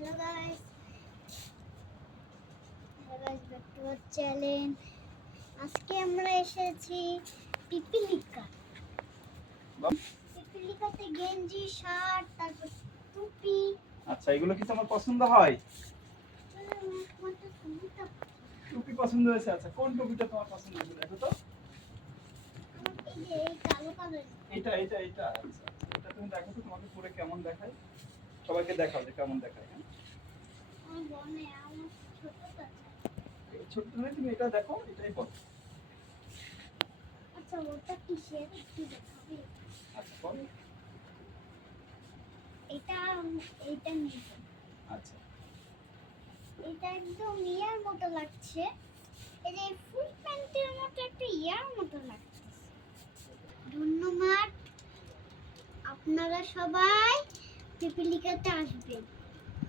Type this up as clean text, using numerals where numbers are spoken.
Hello guys, back to our channel. আজকে আমরা এসেছি পিপিলিকাতে গেঞ্জি, শার্ট, তারপর টুপি। আচ্ছা, এগুলো কি তোমার পছন্দ হয়? টুপি পছন্দ হয়েছে। আচ্ছা, কোন টুপিটা তোমার পছন্দ হয়েছে দেখো তো। এই যে এই কালো কালার। এটা আচ্ছা, এটা তুমি দেখো তো তোমাকে পরে কেমন দেখায়। সবাইকে দেখাও যে কেমন দেখায়। হ্যাঁ, আমার বনে আমার ছোটটা আছে। এই ছোট ধরে তুমি এটা দেখো, এটাই বলো। আচ্ছা, ওটা কিসের একটু দেখাবে? আচ্ছা, বলো। এটা নিয়ে। আচ্ছা, এটা একদম ইয়ার মতো লাগছে। এই যে ফুল প্যান্টের মতো একটা ইয়ার মতো লাগছে। ধন্যবাদ, আপনারা সবাই পিপিলিকাতে আসবেন।